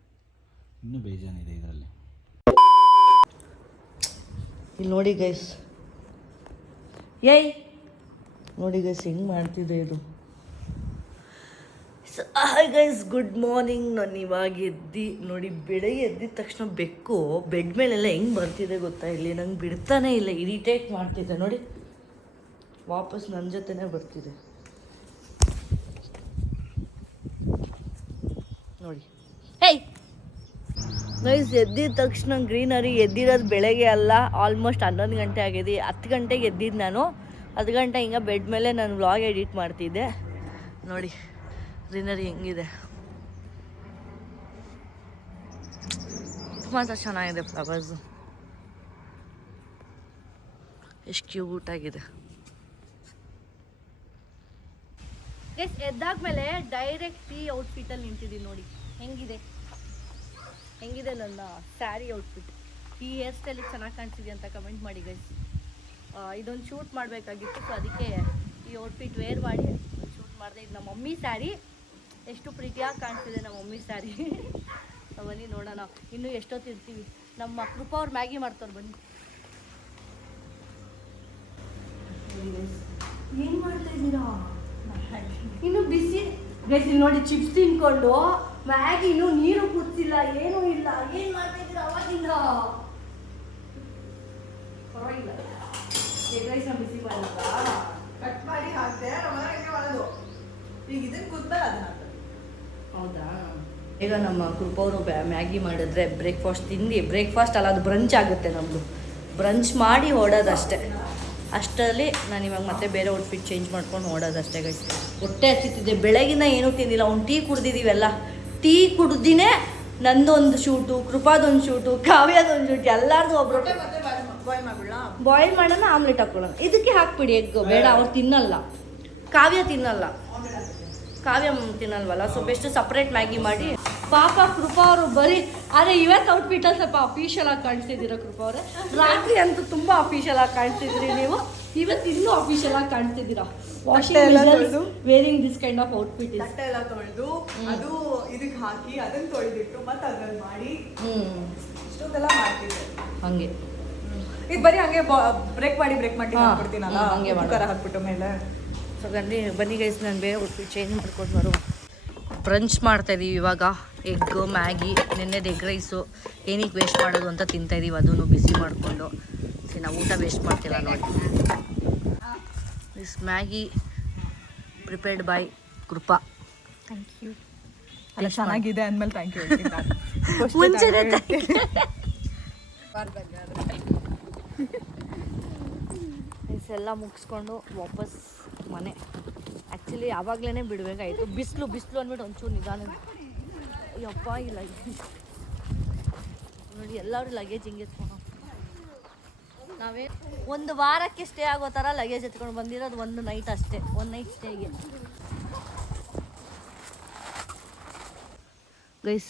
ಇನ್ನೂ ಬೇಜಾನಿದೆ ಇದರಲ್ಲಿ. ಇಲ್ಲಿ ನೋಡಿ ಗೈಸ್, ನೋಡಿ ಗೈಸ್ ಹೆಂಗೆ ಮಾಡ್ತಿದ್ದೆ ಇದು. Hi guys, good morning. ನಾನು ಇವಾಗ ನೋಡಿ, ಬೆಳಗ್ಗೆ ಎದ್ದಿದ ತಕ್ಷಣ ಬೆಕ್ಕು ಬೆಡ್ ಮೇಲೆಲ್ಲ ಹೆಂಗೆ ಬರ್ತಿದೆ ಗೊತ್ತಾ, ಇಲ್ಲಿ ನಂಗೆ ಬಿಡ್ತಾನೆ ಇಲ್ಲ, ಇರಿಟೇಟ್ ಮಾಡ್ತಿದ್ದೆ ನೋಡಿ. ವಾಪಸ್ ನನ್ನ ಜೊತೆನೇ ಬರ್ತಿದೆ ನೋಡಿ. ಗೈಸ್, ಎದ್ದಿದ ತಕ್ಷಣ ಗ್ರೀನರಿ. ಎದ್ದಿರೋದು ಬೆಳಗ್ಗೆ ಅಲ್ಲ, ಆಲ್ಮೋಸ್ಟ್ 11 ಗಂಟೆ ಆಗಿದೆ. 10 ಗಂಟೆಗೆ ಎದ್ದಿದ್ದು ನಾನು. 10 ಗಂಟೆ ಹಿಂಗೆ ಬೆಡ್ ಮೇಲೆ ನಾನು ವ್ಲಾಗ್ ಎಡಿಟ್ ಮಾಡ್ತಿದ್ದೆ ನೋಡಿ. ಗ್ರೀನರಿ ಹೆಂಗಿದೆ, ಮಾತ್ರ ಚೆನ್ನಾಗಿದೆ. ಫ್ಲವರ್ಸು ಎಷ್ಟು ಕ್ಯೂಟಾಗಿದೆ. ಎದ್ದಾದ್ಮೇಲೆ ಡೈರೆಕ್ಟ್ ಈ ಔಟ್ಫಿಟ್ಟಲ್ಲಿ ನಿಂತಿದ್ದೀನಿ ನೋಡಿ. ಹೆಂಗಿದೆ ನನ್ನ ಸ್ಯಾರಿ ಔಟ್ಫಿಟ್. ಈ ಹೇರ್ ಸ್ಟೈಲಿಗೆ ಚೆನ್ನಾಗಿ ಕಾಣಿಸಿದೆ ಅಂತ ಕಮೆಂಟ್ ಮಾಡಿ ಗೈಸ್. ಇದೊಂದು ಶೂಟ್ ಮಾಡಬೇಕಾಗಿತ್ತು, ಸೊ ಅದಕ್ಕೆ ಈ ಔಟ್ಫಿಟ್ ವೇರ್ ಮಾಡಿ ಶೂಟ್ ಮಾಡಿದೆ. ಇದು ನಮ್ಮ ಮಮ್ಮಿ ಸ್ಯಾರಿ. ಎಷ್ಟು ಪ್ರೀತಿಯಾಗಿ ಕಾಣಿಸ್ತಿದೆ ನಮ್ಮ ಮಮ್ಮಿ ಸ್ಯಾರಿ. ಬನ್ನಿ ನೋಡೋಣ, ಇನ್ನೂ ಎಷ್ಟೊತ್ತು ಇರ್ತೀವಿ. ನಮ್ಮ ಕೃಪಾ ಅವ್ರು ಮ್ಯಾಗಿ ಮಾಡ್ತಾರೆ, ಬನ್ನಿ. ಏನು ಮಾಡ್ತಾ ಇದ್ದೀರಾ? ಇನ್ನು ಬಿಸಿ ಗೈಸ್. ಇಲ್ಲಿ ನೋಡಿ, ಚಿಪ್ಸ್ ತಿನ್ಕೊಂಡು ಮ್ಯಾಗಿ, ಇನ್ನೂ ನೀರು ಕುದಿಸಿಲ್ಲ, ಏನೂ ಇಲ್ಲ. ಏನು ಮಾಡ್ತಾ ಇದ್ದೀರಾ ಅವಾಗಿಂದ? ಪರವಾಗಿಲ್ಲ, ಎಗ್ ರೈಸ್ನ ಬಿಸಿ ಮಾಡಿಲ್ಲ, ಕಟ್ ಮಾಡಿ ಹಾಕ್ದೆ. ನಮ್ಮನೆಗೆ ಮಾಡೋದು ಈಗ ಇದನ್ನ ಕುದ್ಮೇಲೆ ಅದನ್ನ ಹಾಕ್ತಾರೆ. ಹೌದಾ? ಈಗ ನಮ್ಮ ಕೃಪವರು ಮ್ಯಾಗಿ ಮಾಡಿದ್ರೆ ಬ್ರೇಕ್ಫಾಸ್ಟ್ ತಿಂದು, ಬ್ರೇಕ್ಫಾಸ್ಟ್ ಅಲ್ಲ ಅದು ಬ್ರಂಚ್ ಆಗುತ್ತೆ ನಮ್ಮದು. ಬ್ರಂಚ್ ಮಾಡಿ ಹೊಡೋದಷ್ಟೇ. ಅಷ್ಟರಲ್ಲಿ ನಾನು ಇವಾಗ ಮತ್ತೆ ಬೇರೆ ಔಟ್ಫಿಟ್ ಚೇಂಜ್ ಮಾಡ್ಕೊಂಡು ಹೊಡೋದಷ್ಟೇ ಗೈಸ್. ಹೊಟ್ಟೆ ಹಚ್ಚಿತ್ತಿದ್ದೆ, ಬೆಳಗಿನ ಏನೂ ತಿಂದಿಲ್ಲ. ಒಂದು ಟೀ ಕುಡ್ದಿದ್ದೀವಲ್ಲ, ಟೀ ಕುಡ್ದಿನೇ ನಂದೊಂದು ಶೂಟು, ಕೃಪಾದೊಂದು ಶೂಟು, ಕಾವ್ಯದೊಂದು ಶೂಟ್, ಎಲ್ಲರದು ಒಬ್ರು. ಬಾಯ್ಲ್ ಮಾಡೋಣ, ಆಮ್ಲೆಟ್ ಹಾಕೊಳ್ಳೋಣ. ಇದಕ್ಕೆ ಹಾಕ್ಬಿಡಿ ಎಗ್. ಬೇಡ, ಅವ್ರು ತಿನ್ನಲ್ಲ. ಕಾವ್ಯ ತಿನ್ನಲ್ವಲ್ಲ, ಸೊ ಬೆಸ್ಟ್ ಸಪ್ರೇಟ್ ಮ್ಯಾಗಿ ಮಾಡಿ. ಪಾಪ ಕೃಪಾ ಅವರು ಬರೀ, ಆದರೆ ಇವತ್ತು ಔಟ್ಫಿಟ್ಟಲ್ಲಿ ಸ್ವಲ್ಪ ಅಫಿಷಿಯಲ್ ಆಗಿ ಕಾಣಿಸ್ತಿದ್ದೀರಾ ಕೃಪಾ ಅವರೇ. ರಾತ್ರಿ ಅಂತೂ ತುಂಬ ಅಫಿಷಿಯಲ್ ಆಗಿ ಕಾಣಿಸ್ತಿದ್ರಿ ನೀವು, ಇವತ್ತು ಇನ್ನೂ ಅಫಿಷಿಯಲ್ ಆಗಿ ಕಾಣಿಸ್ತಿದ್ದೀರಾ. Wearing this kind of outfit. ತಟ್ಟೆ ಎಲ್ಲ ತೊಳೆದು ಅದು ಇದಕ್ಕೆ ಹಾಕಿ ಅದನ್ನ ತೊಳೆದಿಟ್ಟು ಮತ್ತೆ ಅದ್ರಲ್ಲಿ ಮಾಡಿ ಇಷ್ಟೊಂದೆಲ್ಲ ಮಾಡ್ತಿದ್ದೆ. ಹಂಗೆ ಇದು ಬರೀ ಹಂಗೆ ಬ್ರೇಕ್ ಮಾಡಿ ಹಾಕ್ಬಿಡ್ತೀನಲ್ಲ, ಹಂಗೆ ಕುಕ್ಕರ್ ಹಾಕ್ಬಿಟ್ಟು ಮೇಲೆ. ಸೊ ಬನ್ನಿ ಗೈಸ್, ನಾನು ಬೇರೆ ಔಟ್ಫಿಟ್ ಚೇಂಜ್ ಮಾಡ್ಕೊಂಡು ಬರುವ. ಬ್ರಂಚ್ ಮಾಡ್ತಾಯಿದ್ದೀವಿ ಇವಾಗ. ಎಗ್ ಮ್ಯಾಗಿ, ನೆನ್ನೆದು ಎಗ್ ರೈಸು ಏನಕ್ಕೆ ವೇಸ್ಟ್ ಮಾಡೋದು ಅಂತ ತಿಂತಾಯಿದ್ದೀವಿ, ಅದನ್ನು ಬಿಸಿ ಮಾಡಿಕೊಂಡು. ಸರಿ, ನಾವು ಊಟ ವೇಸ್ಟ್ ಮಾಡ್ತಿಲ್ಲ ನೋಡಿ. This Maggi prepared by Krupa. Thank you. ಅಲ್ಲ, ಚೆನ್ನಾಗಿದೆ ಅಂದಮೇಲೆ ಥ್ಯಾಂಕ್ ಯು. ಮುಂಚೆನೇ ಎಲ್ಲ ಮುಗಿಸ್ಕೊಂಡು ವಾಪಸ್ ಮನೆ. ಆ್ಯಕ್ಚುಲಿ ಆವಾಗಲೇ ಬಿಡಬೇಕಾಯಿತು, ಬಿಸಿಲು ಅಂದ್ಬಿಟ್ಟು ಒಂಚೂರು ನಿಧಾನ. ಯಪ್ಪ, ಈ ಲಗೇಜ್ ನೋಡಿ, ಎಲ್ಲರೂ ಲಗೇಜ್ ಹಿಂಗೆ ಎತ್ಕೊಂಡು. ನಾವೇ ಒಂದು ವಾರಕ್ಕೆ ಸ್ಟೇ ಆಗೋ ಥರ ಲಗೇಜ್ ಎತ್ಕೊಂಡು ಬಂದಿರೋದು. ಒಂದು ನೈಟ್ ಅಷ್ಟೇ, ಒಂದು ನೈಟ್ ಸ್ಟೇಗೆ. ಗೈಸ್,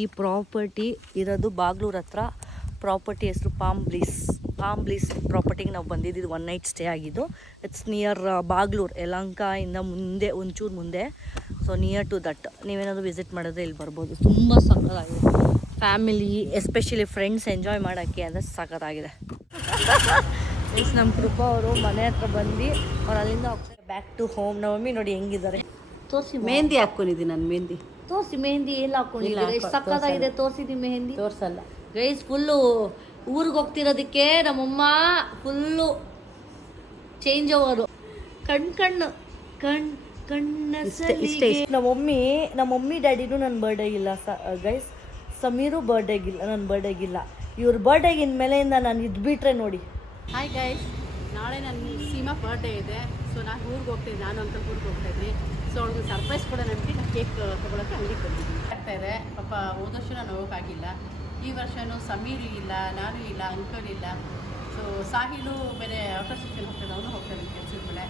ಈ ಪ್ರಾಪರ್ಟಿ ಇರೋದು ಬಾಗ್ಲೂರ್ ಹತ್ರ. ಪ್ರಾಪರ್ಟಿ ಹೆಸರು ಪಾಮ್ ಬ್ಲೀಸ್ ಪ್ರಾಪರ್ಟಿಗೆ ನಾವು ಬಂದಿದ್ದು. 1 ನೈಟ್ ಸ್ಟೇ ಆಗಿದ್ದು. ಇಟ್ಸ್ ನಿಯರ್ ಬಾಗ್ಲೂರ್, ಯಲಹಂಕದಿಂದ ಮುಂದೆ, ಒಂಚೂರು ಮುಂದೆ. So near to that. ನೀವೇನಾದರೂ ವಿಸಿಟ್ ಮಾಡಿದ್ರೆ ಇಲ್ಲಿ ಬರ್ಬೋದು. ತುಂಬ ಸಖತ್ತಾಗಿದೆ. ಫ್ಯಾಮಿಲಿ, ಎಸ್ಪೆಷಲಿ ಫ್ರೆಂಡ್ಸ್ ಎಂಜಾಯ್ ಮಾಡೋಕ್ಕೆ ಅಂದರೆ ಸಖತ್ತಾಗಿದೆ. ಮೀನ್ಸ್ ನಮ್ಮ ಕೃಪಾ ಅವರು ಮನೆ ಹತ್ರ ಬಂದು ಅವ್ರು ಅಲ್ಲಿಂದ ಹೋಗ್ತಾರೆ ಬ್ಯಾಕ್ ಟು ಹೋಮ್. ನಮ್ಮ ಮಮ್ಮಿ ನೋಡಿ ಹೆಂಗಿದ್ದಾರೆ, ತೋರಿಸಿ. ಮೆಹಂದಿ ಹಾಕ್ಕೊಂಡಿದ್ದೀನಿ ನಾನು. ಮೆಹಂದಿ ತೋರಿಸಿ. ಮೆಹಂದಿ ಎಲ್ಲ ಹಾಕ್ಕೊಂಡಿಲ್ಲ, ಎಷ್ಟು ಸಖತ್ತಾಗಿದೆ. ತೋರಿಸಿದ್ದೀನಿ ಮೆಹಂದಿ. ತೋರಿಸಲ್ಲ ಗೈಸ್. ಫುಲ್ಲು ಊರಿಗೆ ಹೋಗ್ತಿರೋದಕ್ಕೆ ನಮ್ಮಮ್ಮ ಫುಲ್ಲು ಚೇಂಜ್ ಓವರು. ಇಷ್ಟೇ. ನಮ್ಮ ಮಮ್ಮಿ ಡ್ಯಾಡಿನೂ ನನ್ನ ಬರ್ಡೇಗಿಲ್ಲ ಗೈಸ್. ಸಮೀರು ಬರ್ಡೇಗಿಲ್ಲ, ನನ್ನ ಬರ್ಡೇಗಿಲ್ಲ. ಇವ್ರ ಬರ್ಡೇಗಿನ ಮೇಲೆಯಿಂದ ನಾನು ಇದ್ಬಿಟ್ರೆ ನೋಡಿ. ಹಾಯ್ ಗೈಸ್, ನಾಳೆ ನನ್ನ ಸೀಮಾ ಬರ್ಡೇ ಇದೆ. ಸೊ ನಾನು ಊರಿಗೆ ಹೋಗ್ತಿದ್ದೆ, ನಾನು ಅಂಕಲ್ ಊರಿಗೆ ಹೋಗ್ತಾಯಿದ್ವಿ. ಸೊ ಅವ್ಳಿಗೆ ಸರ್ಪ್ರೈಸ್ ಕೂಡ ನನಗೆ ಕೇಕ್ ತೊಗೊಳಕ್ಕೆ ಅಂಗಡಿಗೆ ಬಂದಿದ್ದೀನಿ. ಆಗ್ತಾಯಿದೆ ಪಾಪ. ಹೋದ ವರ್ಷ ನಾನು ಹೋಗೋಕ್ಕಾಗಿಲ್ಲ. ಈ ವರ್ಷವೂ ಸಮೀರು ಇಲ್ಲ, ನಾನು ಇಲ್ಲ, ಅಂಕಲ್ ಇಲ್ಲ. ಸೊ ಸಾಹಿಲು ಬೇರೆ ಔಟರ್ ಸ್ಟೇಷನ್ ಹೋಗ್ತಾಯಿದ್ದೆ, ಅವನು ಹೋಗ್ತಾಯಿದ್ದೀನಿ ಕೆಲಸದ ಮೇಲೆ.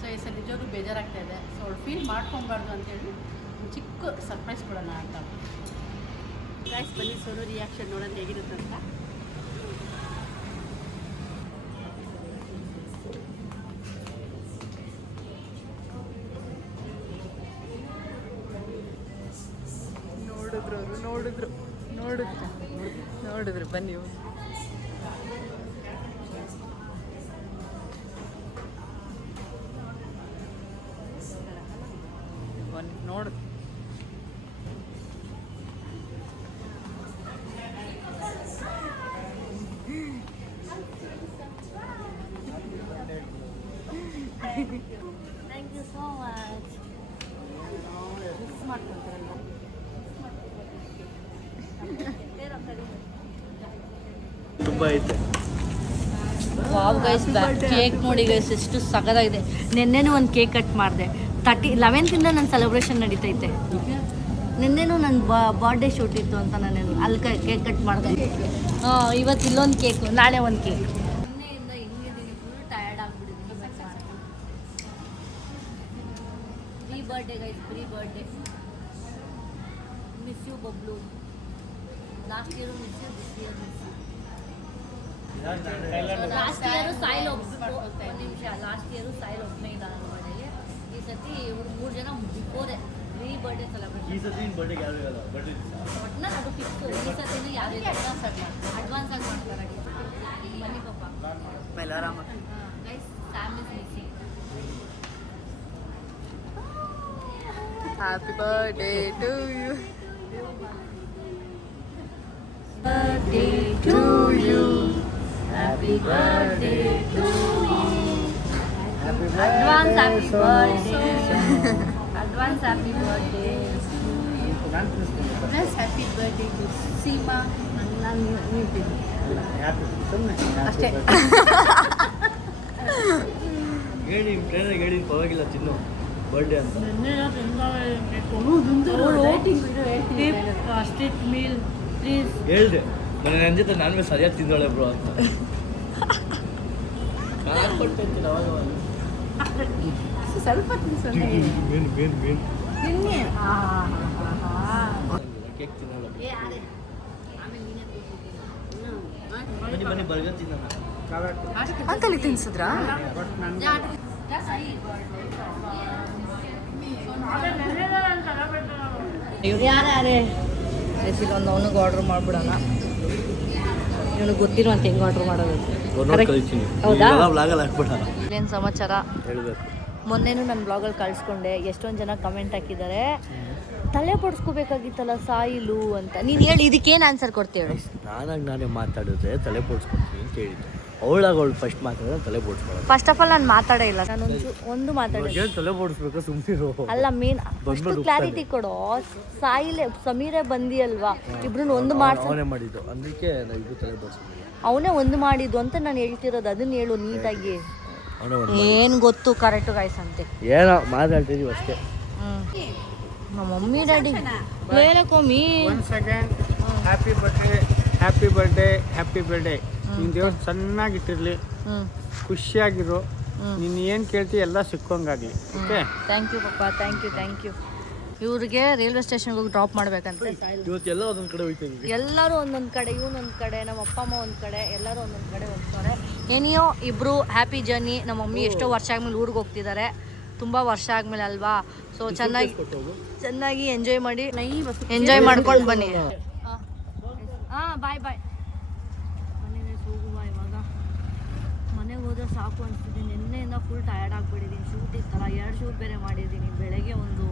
ಸೊ ಗೈಸ್ ನಿಜವಾಗ್ಲೂ ಬೇಜಾರಾಗ್ತಾ ಇದೆ. ಸೊ ಅವಳು ಫೀಲ್ ಮಾಡ್ಕೊಬಾರ್ದು ಅಂತೇಳಿ ಒಂದು ಚಿಕ್ಕ ಸರ್ಪ್ರೈಸ್ ಕೊಡೋಣ ಅಂತ. ಗೈಸ್ ಬನ್ನಿ ಸೋನು ರಿಯಾಕ್ಷನ್ ನೋಡೋಣ ಹೇಗಿರುತ್ತೆ ಅಂತ. ನೋಡಿದ್ರು ಬನ್ನಿ ನೋಡು. Thank you so much. Miss ಮಾಡ್ಕೊಳ್ತಾರಲ್ಲ. ತುಂಬ ಐತೆ. ವಾವ್ ಗೈಸ್, ಕೇಕ್ ನೋಡಿ ಗೈಸ್ ಎಷ್ಟು ಸಖತ್ತಾಗಿದೆ. ನಿನ್ನೆನೂ ಒಂದು ಕೇಕ್ ಕಟ್ ಮಾಡಿದೆ. 11th ನನ್ನ ಸೆಲೆಬ್ರೇಷನ್ ನಡೀತೈತೆ. ನಿನ್ನೆನೂ ನನ್ನ ಬರ್ಡೇ ಶೂಟ್ ಇತ್ತು ಅಂತ ನಾನು ಅಲ್ಲಿ ಕೇಕ್ ಕಟ್ ಮಾಡಿದೆ. ಇವತ್ತು ಇಲ್ಲೊಂದು ಕೇಕು, ನಾಳೆ ಒಂದು ಕೇಕ್. ನಿನ್ನೆಯಿಂದ ಹಿಂಗಿದ್ದೀನಿ, ಫುಲ್ ಟಯರ್ಡ್ ಆಗಿಬಿಟ್ಟಿದ್ದೀನಿ. Pre birthday guys, pre birthday. Miss you Bablu. Last year miss you, this year miss you. Last year Sahil ಒಬ್ಬರು ಒಂದು ನಿಮಿಷ, ಲಾಸ್ಟ್ ಇಯರು ಸಾಯಿಲ್ ಒಬ್ಬನೇ ಇದ್ದಾನೆ ಬರ್ಡೇಲಿ. ಈ ಸತಿ ಇವ್ರು 3 ಜನ ಬಿಫೋರೆ ಪ್ರೀ ಬರ್ಡೇ ಸೆಲೆಬ್ರೇಷನ್. ಈ ಸತಿ ಬರ್ಡೇಗೆ ಯಾರು ಇರಲ್ಲ, ಬರ್ಡೇ ಒಟ್ಟಿನಲ್ಲಿ ಅದು ಫಿಕ್ಸ್. ಈ ಸತಿನೂ ಯಾರು ಅಡ್ವಾನ್ಸ್ ಆಗಿ ಮಾಡ್ತಾರೆ. ಬನ್ನಿ ಪಾಪ ಆರಾಮ. Guys, Sam is missing. Happy birthday to you. Birthday to you. Happy birthday to you. Advance happy birthday. Advance happy birthday. Plus happy birthday to Seema. ನಾನು ನೀಡ್ತೀನಿ ಅಷ್ಟೇ. ಹೇಳಿ ಟ್ರೈನರ್ಗೆ ಹೇಳಿ ಪರವಾಗಿಲ್ಲ ತಿನ್ನು ಬರ್ಡೇ ಅಂತ. ಸ್ಟ್ರೀಟ್ ಮೀಲ್ ಪ್ಲೀಸ್ ಹೇಳ್ದೆ ಮನೆ ನನ್ನ ಜೊತೆ ನಾನ್ ವೆಜ್ ಸರಿಯಾಗಿ ತಿಂದೋಳೆ ಬ್ರೋ ಅಂತ. ಸ್ವಲ್ಪ ತಿನ್ಸೋಣ. ಕೇಕ್ ತಿನ್ನೋಲ್ಲ. ಏ ಆರೆ ಆಮೇಲೆ ನೀನೇ ಕೂತಿದ್ದೀನಿ. ಬನ್ನಿ ಬನ್ನಿ ಬರ್ಗರ್ ತಿನ್ನೋಣ. ಅಂಕಲಿಗೆ ತಿನ್ಸಿದ್ರಾ? ಯಾರೇ ಇಲ್ಲೊಂದು ಅವನಿಗೆ ಆರ್ಡ್ರ್ ಮಾಡ್ಬಿಡೋಣ. ಇವನಿಗೆ ಗೊತ್ತಿರುವಂತ ಹೆಂಗೆ ಆರ್ಡ್ರ್ ಮಾಡೋದು. ಹೌದಾ? ಏನು ಸಮಾಚಾರ? ಹೇಳ್ಬೇಕು. ಮೊನ್ನೆನೂ ನನ್ನ ಬ್ಲಾಗಲ್ಲಿ ಕಳಿಸ್ಕೊಂಡೆ. ಎಷ್ಟೊಂದು ಜನ ಕಮೆಂಟ್ ಹಾಕಿದ್ದಾರೆ, ತಲೆ ಪಡಿಸ್ಕೋಬೇಕಾಗಿತ್ತಲ್ಲ ಸಾಯಿಲು ಅಂತ. ನೀನು ಹೇಳಿ, ಇದಕ್ಕೇನು ಆನ್ಸರ್ ಕೊಡ್ತೀವಿ? ನಾನೇ ಮಾತಾಡಿದ್ರೆ ತಲೆ ಪೋಡ್ಸ್ಕೊತೀನಿ ಅಂತ ಹೇಳಿದ್ದೆ. ಅವಳು ಫಸ್ಟ್ ಮಾತಾಡಿದ್ರೆ ತಲೆ ಪೋಡ್ಸ್ಕೊಳ್ಳೋದು. ಫಸ್ಟ್ ಆಫ್ ಆಲ್ ನಾನು ಮಾತಾಡೇ ಇಲ್ಲ. ನಾನು ಒಂದು ಮಾತಾಡಿಲ್ಲ. ತಲೆ ಪೋಡಿಸ್ಬೇಕು ಸುಮ್ಮನಿರು. ಅಲ್ಲ, ಮೇನ್ ಅಷ್ಟು ಕ್ಲಾರಿಟಿ ಕೊಡೋ. ಸಾಯಿಲೆ ಸಮೀರೇ ಬಂದಿಯಲ್ವಾ, ಇಬ್ರು ಒಂದು ಅವನೇ ಮಾಡಿದ್ದು, ಅದಕ್ಕೆ ನಾವು ಇಬ್ಬರು ತಲೆ ಪೋಡ್ಸ್ಕೊಂಡು ಅವನೇ ಒಂದು ಮಾಡಿದ್ದು ಅಂತ ನಾನು ಹೇಳ್ತಿರೋದು. ಅದನ್ನ ಹೇಳು ನೀಟಾಗಿ. ಏನು ಗೊತ್ತು ಕರೆಕ್ಟ್ ಗಾಯ್ಸ್ ಅಂತೆ. ಏನೋ ಮಾತಾಡ್ತಿದೀವಿ ಅಷ್ಟೇ. ನಮ್ಮ ಮಮ್ಮಿ ಡ್ಯಾಡಿ ಹೇಳಕೊಮ್ಮಿ. Happy birthday happy birthday happy birthday. ನಿನ್ನ ದೇವ್ರು ಚೆನ್ನಾಗಿಟ್ಟಿರ್ಲಿ, ಖುಷಿಯಾಗಿರು. ನೀನು ಏನು ಕೇಳ್ತೀವಿ ಎಲ್ಲ ಸಿಕ್ಕೋಂಗಾಗಲಿ. ಓಕೆ, ಥ್ಯಾಂಕ್ ಯು ಪಪ್ಪ, ಥ್ಯಾಂಕ್ ಯು. ಇವ್ರಿಗೆ ರೈಲ್ವೆ ಸ್ಟೇಷನ್ಗೆ ಹೋಗಿ ಡ್ರಾಪ್ ಮಾಡ್ಬೇಕಂತೆ. ಇವತ್ತೆಲ್ಲ ಒಂದೊಂದು ಕಡೆ ಹೋಗ್ತಿದ್ವಿ. ಎಲ್ಲರೂ ಒಂದೊಂದು ಕಡೆ, ಇವನೊಂದು ಕಡೆ, ನಮ್ಮ ಅಪ್ಪ ಅಮ್ಮ ಒಂದು ಕಡೆ, ಎಲ್ಲರೂ ಒಂದೊಂದು ಕಡೆ ಹೋಗ್ತಾರೆ. ಏನಿಯೋ ಇಬ್ಬರು ಹ್ಯಾಪಿ ಜರ್ನಿ. ನಮ್ಮ ಮಮ್ಮಿ ಎಷ್ಟೋ ವರ್ಷ ಆದ್ಮೇಲೆ ಊರಿಗೆ ಹೋಗ್ತಿದ್ದಾರೆ. ತುಂಬ ವರ್ಷ ಆದಮೇಲೆ ಅಲ್ವಾ. ಸೊ ಚೆನ್ನಾಗಿ ಎಂಜಾಯ್ ಮಾಡಿ, ಎಂಜಾಯ್ ಮಾಡ್ಕೊಂಡು ಬನ್ನಿ. ಹಾಂ, ಬಾಯ್. ಮನೆಗೆ ಹೋಗುವ ಇವಾಗ. ಮನೆಗೆ ಹೋದ್ರೆ ಸಾಕು ಅನಿಸ್ತಿದೆ. ನಿನ್ನೆಯಿಂದ ಫುಲ್ ಟಯರ್ಡ್ ಆಗಿಬಿಟ್ಟಿದ್ದೀನಿ. ಶೂಟ್ ಇತ್ತಲ್ಲ, 2 ಶೂಟ್ ಬೇರೆ ಮಾಡಿದ್ದೀನಿ. ಬೆಳಗ್ಗೆ ಒಂದು,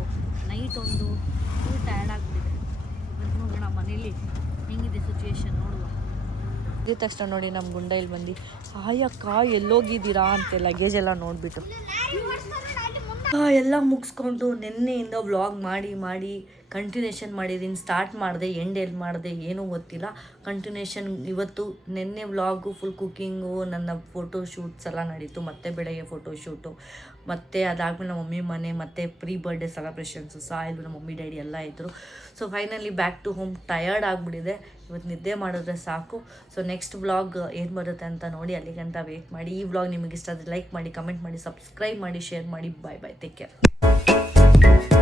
ನೈಟ್ ಒಂದು. ಫುಲ್ ಟಯರ್ಡ್ ಆಗಿಬಿಟ್ಟಿದೆ. ನೋಡೋಣ ಮನೇಲಿ ಹೆಂಗಿದೆ ಸಿಚುವೇಶನ್ ನೋಡುವ. ಇದ್ದ ತಕ್ಷಣ ನೋಡಿ ನಮ್ಮ ಗುಂಡ ಇಲ್ಲಿ ಬಂದು, ಆಯಕ್ಕ ಎಲ್ಲೋಗಿದ್ದೀರಾ ಅಂತ ಲಗೇಜ್ ಎಲ್ಲ ನೋಡಿಬಿಟ್ಟು ಎಲ್ಲ ಮುಗಿಸ್ಕೊಂಡು ನಿನ್ನೆಯಿಂದ ವ್ಲಾಗ್ ಮಾಡಿ ಕಂಟಿನ್ಯೂಷನ್ ಮಾಡಿದ್ದೀನಿ. ಸ್ಟಾರ್ಟ್ ಮಾಡಿದೆ, ಎಂಡ್ ಎಲ್ಲಿ ಮಾಡಿದೆ ಏನೂ ಗೊತ್ತಿಲ್ಲ. ಕಂಟಿನ್ಯೂಷನ್ ಇವತ್ತು. ನಿನ್ನೆ ವ್ಲಾಗು ಫುಲ್ ಕುಕ್ಕಿಂಗು, ನನ್ನ ಫೋಟೋ ಶೂಟ್ಸ್ ಎಲ್ಲ ನಡೀತು. ಮತ್ತೆ ಬೆಳಗ್ಗೆ ಫೋಟೋ ಶೂಟು. ಮತ್ತು ಅದಾದಮೇಲೆ ನಮ್ಮ ಮಮ್ಮಿ ಮನೆ ಮತ್ತು ಪ್ರೀ ಬರ್ಡೇ ಸೆಲೆಬ್ರೇಷನ್ಸು ಸಾಯಿಲ್ ನಮ್ಮ ಮಮ್ಮಿ ಡ್ಯಾಡಿ ಎಲ್ಲ ಇದ್ದರು. So finally back to home tired ಆಗಿಬಿಟ್ಟಿದೆ. ಇವತ್ತು ನಿದ್ದೆ ಮಾಡಿದ್ರೆ ಸಾಕು. ಸೊ ನೆಕ್ಸ್ಟ್ ವ್ಲಾಗ್ ಏನು ಬರುತ್ತೆ ಅಂತ ನೋಡಿ, ಅಲ್ಲಿಗಂಟ ವೆಯ್ಟ್ ಮಾಡಿ. ಈ ವ್ಲಾಗ್ ನಿಮಗೆ ಇಷ್ಟ ಆದರೆ ಲೈಕ್ ಮಾಡಿ, ಕಮೆಂಟ್ ಮಾಡಿ, ಸಬ್ಸ್ಕ್ರೈಬ್ ಮಾಡಿ, ಶೇರ್ ಮಾಡಿ. ಬಾಯ್ ಬಾಯ್, ಟೇಕ್ ಕೇರ್.